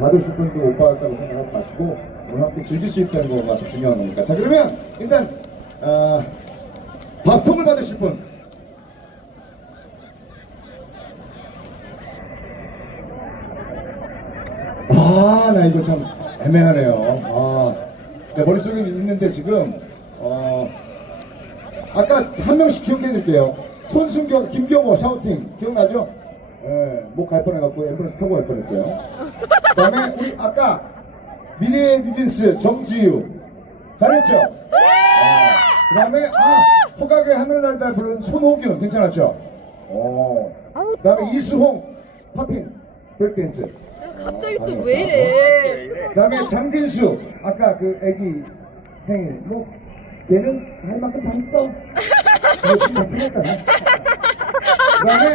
받으실 분도 못 받았다고 생각하지 마시고 오늘 함께 즐길 수 있다는 거가 더 중요한 거니까. 자 그러면 일단 어, 밥통을 받으실 분. 아, 나 이거 참 애매하네요. 아, 내 머릿속에 있는데 지금, 어, 아까 한 명씩 기억해드릴게요. 손순경, 김경호 샤우팅. 기억나죠? 예, 목갈 뻔해갖고 앰뷸런스 타고 갈 뻔했어요. 그 다음에 우리 아까 미래의 뉴진스 정지유. 잘했죠? 그 다음에, 아, 호각의 하늘날달 부른 손호균. 괜찮았죠? 오. 그 다음에 이수홍, 팝핀, 백댄스. 갑자기 또왜 이래? 그 다음에 장근수 아까 그 애기 생일 뭐 얘는 할 만큼 다 했어 열심히 다 풀렸잖아 그 다음에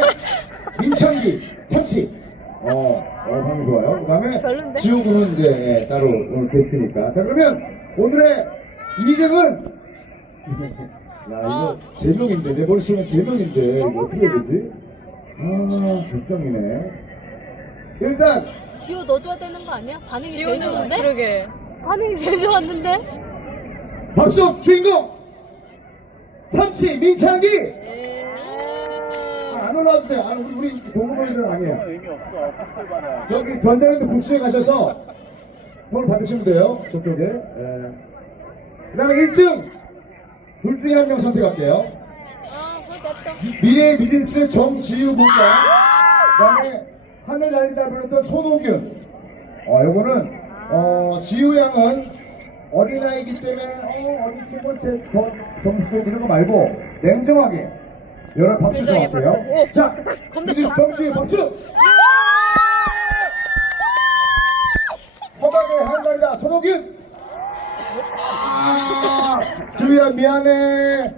민창기 천치 어, 어 방금 좋아요 그 다음에 별론데? 지호군은 이제 예, 따로 오늘 게스트니까 자 그러면 오늘의 2등은 야 이거 세 명인데 내 머릿속에 세 명인데 이거 어떻게 해야 되지? 아 결정이네 일단 지호 넣어줘야 되는 거 아니야? 반응이 제일 좋은데? 그러게. 반응이 제일 좋았는데? 박수 주인공 참치 민창기 올라와주세요. 아, 우리 우리 동물원들 아니에요. 의미 없어. 풋볼반은. 저기 전자랜드 북수에 가셔서 뭘 받으시면 돼요. 저쪽에. 예. 그 다음에 1등 둘 중에 한 명 선택할게요. 미래의 뉴진스 정지유 군과 그다음에 하늘 날리다 불렀던 손호균. 어, 요거는 어, 지유 양은 어린아이기 때문에 어, 어린 친구한테 더 점수 이런 거 말고 냉정하게 여러 박수 좀 할게요. 박수. 자. 뉴진스 정지유 박수. 허각의 하늘 날리다 손호균. 아, 주희야 미안해.